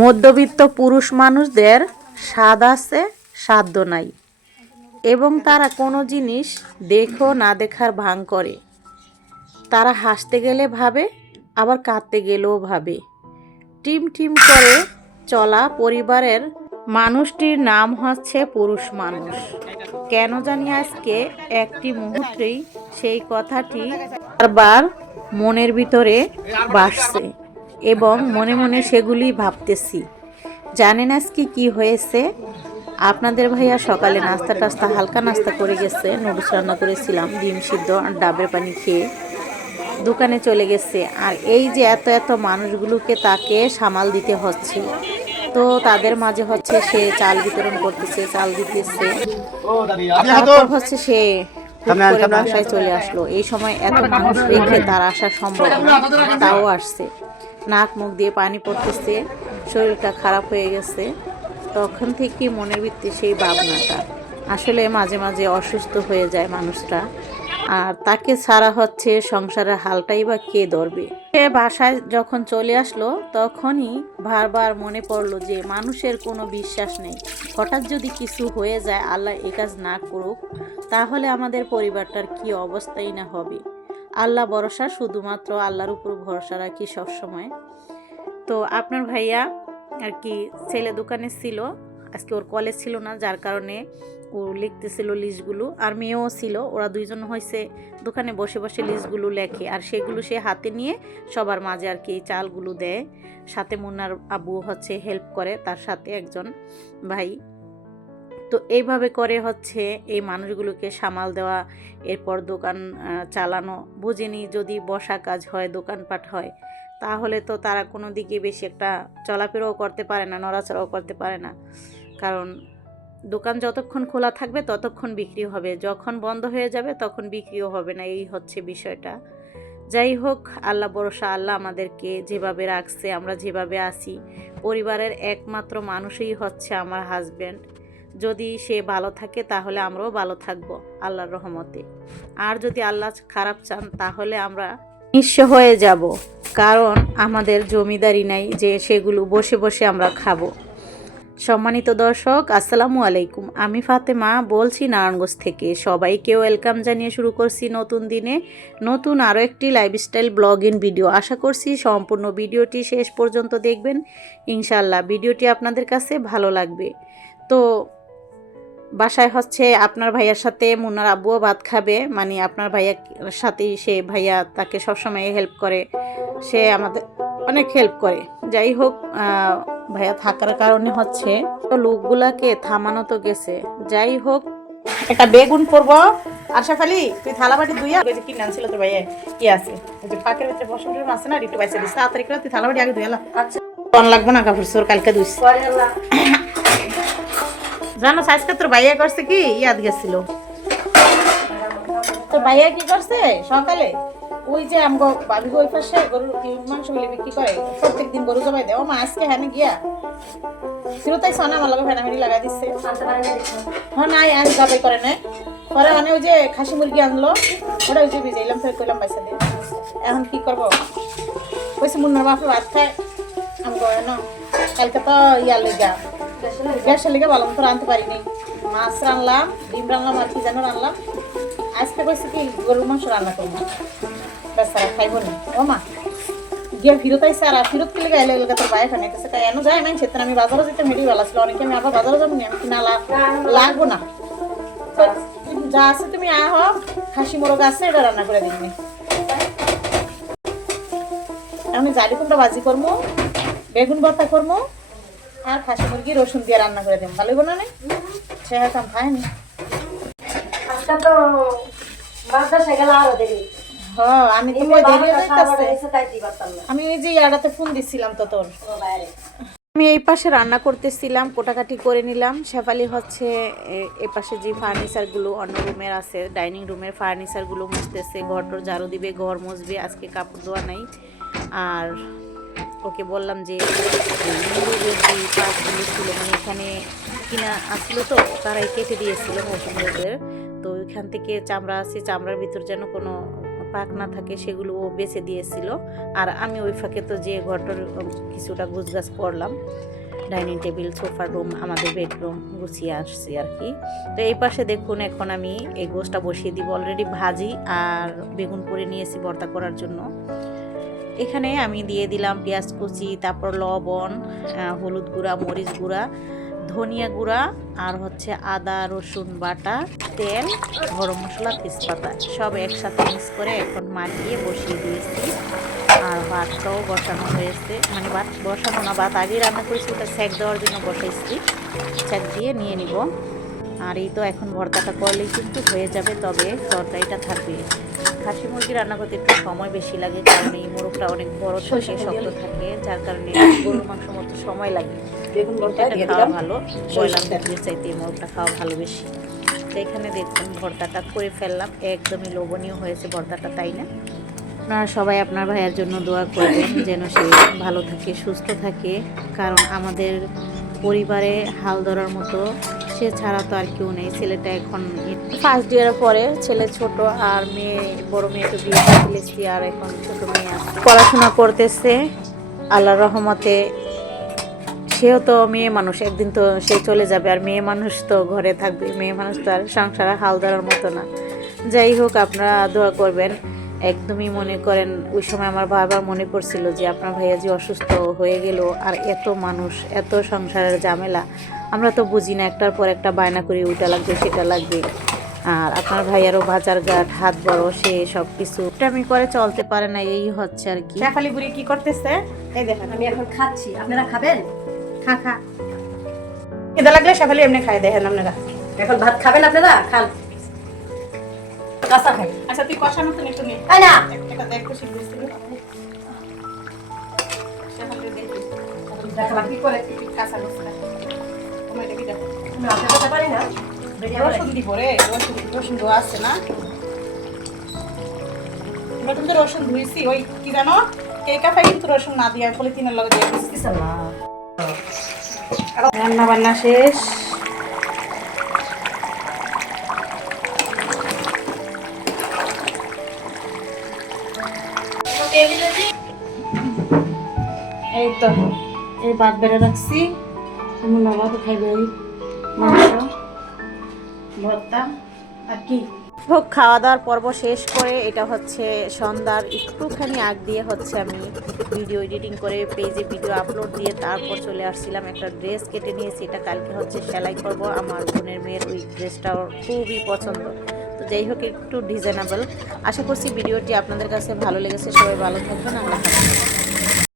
মধ্যবিত্ত পুরুষ মানুষদের স্বাদ আছে, সাধ্য নাই, এবং তারা কোনো জিনিস দেখো না দেখার ভান করে। তারা হাসতে গেলে ভাবে, আবার কাঁদতে গেলেও ভাবে। টিম টিম করে চলা পরিবারের মানুষটির নাম হচ্ছে পুরুষ মানুষ। কেন জানি আজকে একটি মুহূর্তেই সেই কথাটি বারবার মনের ভিতরে ভাসছে এবং মনে মনে সেগুলি ভাবতেছি। জানেন আজকে কি হয়েছে? আপনাদের ভাইয়া সকালে নাস্তা টাস্তা হালকা নাস্তা করে গেছে, নুডলস রান্না করেছিলাম, ডিম সিদ্ধ আর ডাবের পানি খেয়ে দোকানে চলে গেছে। আর এই যে এত এত মানুষগুলোকে তাকে সামাল দিতে হচ্ছে, তো তাদের মাঝে হচ্ছে সে চাল বিতরণ করতেছে, চাল দিতেছে, তারপর হচ্ছে সে করে বাসায় চলে আসলো। এই সময় এত মানুষ রেখে তার আসা সম্ভব না, তাও আসছে। নাক মুখ দিয়ে পানি পড়তেছে, শরীরটা খারাপ হয়ে গেছে। তখন থেকে মনের ভিত্তি সেই ভাবনাটা, আসলে মাঝে মাঝে অসুস্থ হয়ে যায় মানুষটা, আর তাকে ছাড়া হচ্ছে সংসারের হালটাই বা কে ধরবে। সে বাসায় যখন চলে আসলো তখনই বারবার মনে পড়লো যে মানুষের কোনো বিশ্বাস নেই। হঠাৎ যদি কিছু হয়ে যায়, আল্লাহ এ কাজ না করুক, তাহলে আমাদের পরিবারটার কি অবস্থাই না হবে। আল্লাহ ভরসা, শুধুমাত্র আল্লাহর উপর ভরসা রাখি সবসময়। তো আপনার ভাইয়া আর কি ছেলে দোকানে ছিল, আজকে ওর কলেজ ছিল না, যার কারণে ও লিখতেছিল লিস্টগুলো, আর মেয়েও ছিল। ওরা দুইজন হয়েছে দোকানে বসে বসে লিস্টগুলো লেখে, আর সেগুলো সে হাতে নিয়ে সবার মাঝে আর কি চালগুলো দেয়। সাথে মুন্নার আব্বু হচ্ছে হেল্প করে, তার সাথে একজন ভাই। তো এইভাবে করে হচ্ছে এই মানুষগুলোকে সামাল দেওয়া, এরপর দোকান চালানো। বুঝিনি যদি বসা কাজ হয়, দোকানপাট হয়, তাহলে তো তারা কোনো দিকে বেশি একটা চলাফেরাও করতে পারে না, নড়াচড়াও করতে পারে না। কারণ দোকান যতক্ষণ খোলা থাকবে ততক্ষণ বিক্রি হবে, যখন বন্ধ হয়ে যাবে তখন বিক্রিও হবে না। এই হচ্ছে বিষয়টা। যাই হোক, আল্লাহ ভরসা, আল্লাহ আমাদেরকে যেভাবে রাখছে, আমরা যেভাবে আছি, পরিবারের একমাত্র মানুষই হচ্ছে আমার হাজব্যান্ড। যদি সে ভালো থাকে তাহলে আমরাও ভালো থাকবো আল্লাহর রহমতে। আর যদি আল্লাহ খারাপ চান তাহলে আমরা নিঃস্ব হয়ে যাব, কারণ আমাদের জমিদারি নাই যে সেগুলো বসে বসে আমরা খাবো। সম্মানিত দর্শক, আসসালামু আলাইকুম। আমি ফাতেমা বলছি নারায়ণগঞ্জ থেকে। সবাইকে ওয়েলকাম জানিয়ে শুরু করছি নতুন দিনে নতুন আরও একটি লাইফস্টাইল ব্লগিং ভিডিও। আশা করছি সম্পূর্ণ ভিডিওটি শেষ পর্যন্ত দেখবেন, ইনশাআল্লাহ ভিডিওটি আপনাদের কাছে ভালো লাগবে। তো বাসায় হচ্ছে আপনার ভাইয়ার সাথে মুন্নার আব্বুও ভাত খাবে, মানে আপনার ভাইয়ার সাথেই সে ভাইয়া তাকে সবসময় হেল্প করে, সে আমাদের অনেক হেল্প করে। যাই হোক, ভাইয়া থাকার কারণে হচ্ছে তো লোকগুলাকে থামানো তো গেছে। যাই হোক, একটা বেগুন পরবো। আশা খালি তুই থালা বাটি ধুইয়া কিনে আনছিল তোর ভাইয়া কি আছে, ওই যে পাকের ভিতরে বসন আছে না, একটু বাইসে দিস তাড়াতাড়ি করে, তুই থালা বাটি আগে ধুইলা। আচ্ছা, লাগবো না কাপড় চোর, কালকে ধুইস। জানো আজকে তোর ভাইয়া করছে কি, ইয়াদ গেছিল। তোর ভাইয়া কি করছে সকালে, ওই যে আমগো বাবি ওই পাশে গরুর মাংস গুলি বিক্রি করে, প্রত্যেকদিন গরু জবাই দেয়। ও মা আজকে হ্যাঁ গিয়া ফিরতাই সোনা আমার লগে ফেনামেরি লাগাই দিচ্ছে। হ্যাঁ নাই, আজ জবাই করে নাই, পরে মানে ওই যে খাসি মুরগি আনলো, ওটা ওই যে ভিজাইলাম, ফের কইলাম পয়সা দিয়ে। এখন কি করবো, কইছে মুন্নার বাপে ভাত খায় আমগো না, কালকে তো ইয়া লেগা গ্যাসের লেগে ভালো মতো রাঁধতে পারিনি। মাছ রানলাম, ডিম রানলাম, আর কি যেন রানলাম। আজকে কইছে কি গরুর মাংস রান্না করবো, বেচারা খাইব না। ও মা গিয়ে ফিরত আইসে, আর ফিরত খেলে গাইলে গেলে তোর বাইরে খানাইতেছে, তাই এনে যায় নাই সেদিন আমি বাজারে যেতে মেয়েই ভালো ছিল। অনেকে আমি আবার বাজারে যাবো না, আমি কিনা লাগবো না, যা আছে তুমি আহ, খাসি মোরগ আছে, এটা রান্না করে দিবি। আমি জালি কুমড়া ভাজি করবো, বেগুন ভর্তা করবো, আর খাসি মুরগি রসুন দিয়ে রান্না করে দিন, ভালোই বলো না? সে হয়তো আমি খাইনি। আমি ওই যে ইয়াটাতে ফোন দিচ্ছিলাম তো তোর, আমি এই পাশে রান্না করতেছিলাম, কোটাকাটি করে নিলাম। শেফালি হচ্ছে এই পাশে যে ফার্নিচারগুলো অন্য রুমের আছে, ডাইনিং রুমের ফার্নিচারগুলো মুছতেছে, ঘরটর ঝাড়ু দিবে, ঘর মুছবে, আজকে কাপড় ধোয়া নাই। আর ওকে বললাম যে মুরগের যে পাঁচগুলো ছিল, মানে এখানে কিনা আসলো তো তারাই কেটে দিয়েছিল নতুন রোগের, তো ওইখান থেকে চামড়া আছে, চামড়ার ভিতর যেন কোনো পাখনা থাকে সেগুলো ও বেছে দিয়েছিল। আর আমি ওই ফাঁকে তো যে ঘরটার কিছুটা গুছগাছ করলাম, ডাইনিং টেবিল, সোফার রুম, আমাদের বেডরুম গুছিয়ে আসছি আর কি। তো এই পাশে দেখুন এখন আমি এই গোশটা বসিয়ে দিব। অলরেডি ভাজি আর বেগুন করে নিয়েছি ভর্তা করার জন্য। এখানে আমি দিয়ে দিলাম পেঁয়াজ কুচি, তারপর লবণ, হলুদ গুঁড়া, মরিচ গুঁড়া, ধনিয়া গুঁড়া, আর হচ্ছে আদা রসুন বাটা, তেল, গরম মশলা, তেজপাতা সব একসাথে মিক্স করে এখন মাখিয়ে বসিয়ে দিয়েছি। আর ভাতটাও বসানো হয়েছে, মানে ভাত বসানো না, ভাত আগে রান্না করেছি, ওটা সেঁক দেওয়ার জন্য বসাইছি, সেঁক দিয়ে নিয়ে নিব। আর এই তো এখন ভর্তাটা করলেই কিন্তু হয়ে যাবে, তবে তরকারিটা থাকবে। খাসি মুরগি রান্না করতে একটু সময় বেশি লাগে, কারণ এই মোরগটা অনেক বড় থাকে, শক্ত থাকে, যার কারণে গরুর মাংস মতো সময় লাগে। এটা খাওয়া ভালো, ব্রয়লার মুরগির চাইতে এই মোরগটা খাওয়া ভালো বেশি। তো এখানে দেখুন ভর্তাটা করে ফেললাম, একদমই লোভনীয় হয়েছে ভর্তাটা, তাই না? আপনারা সবাই আপনার ভাইয়ের জন্য দোয়া করবেন যেন সে ভালো থাকে, সুস্থ থাকে, কারণ আমাদের পরিবারে হাল ধরার মতো সে ছাড়া তো আর কেউ নেই। ছেলেটা এখন ফার্স্ট ইয়ারের পরে, ছেলে ছোট, আর মেয়ে, বড় মেয়েকে বিয়ে করে ফেলেছি, আর এখন ছোট মেয়ে আছে, পড়াশোনা করতেছে আল্লাহর রহমতে। সেও তো মেয়ে মানুষ, একদিন তো সে চলে যাবে, আর মেয়ে মানুষ তো ঘরে থাকবে, মেয়ে মানুষ তো আর সংসারে হাল ধরার মতো না। যাই হোক, আপনারা দোয়া করবেন। একদমই মনে করেন ওই সময় আমার বারবার মনে পড়ছিল যে আপনার ভাইয়া যে অসুস্থ হয়ে গেল, আর এত মানুষ, এত সংসারের ঝামেলা, আমরা তো বুঝি না, একটার পর একটা বায়না করি, ওইটা লাগবে সেটা লাগবে। আর আপনার ভাইয়ারও বাজার ঘাট হাত বড়, সে সব কিছু আমি করে চলতে পারে না, এই হচ্ছে আর কি। শেফালি বুড়ি কি করতেছে? এই দেখেন আমি এখন খাচ্ছি, আপনারা খাবেন? খা খা, খিদে লাগলে শেফালি এমনি খাই, দেখেন আপনারা। এখন ভাত খাবেন আপনারা? খান, কাঁচা খাই। আচ্ছা তুই কষার মতন একটু নে, তাই না? একটা দেখ খুশি দিয়েছিল শেফালি, দেখি দেখালাম কি করে। কাঁচা মশলা তোমার এটা কি দেখো, আমি আপনার কথা পারি না। রসুন দিব রে, রসুন দেওয়া আছে না? এবার কিন্তু রসুন ধুইছি, ওই কি জানো, এই কাফায় কিন্তু রসুন না দিয়া পলিথিনের লগে দিয়ে দিচ্ছি। রান্না বান্না শেষ। এই তো এই ভাত বেড়ে রাখছি, মুন্না ভাত খাইবে, ওই মাংস ভর্তা আর কি। হোক, খাওয়া দাওয়ার পর্ব শেষ করে এটা হচ্ছে সন্ধ্যার একটুখানি আগ দিয়ে হচ্ছে আমি ভিডিও এডিটিং করে পেজে ভিডিও আপলোড দিয়ে তারপর চলে আসছিলাম। একটা ড্রেস কেটে নিয়েছি, এটা কালকে হচ্ছে সেলাই করব। আমার বোনের মেয়ের ওই ড্রেসটাও খুবই পছন্দ। তো যাই হোক, একটু ডিজাইনেবল। আশা করছি ভিডিওটি আপনাদের কাছে ভালো লেগেছে। সবাই ভালো থাকবেন, আল্লাহ হাফেজ।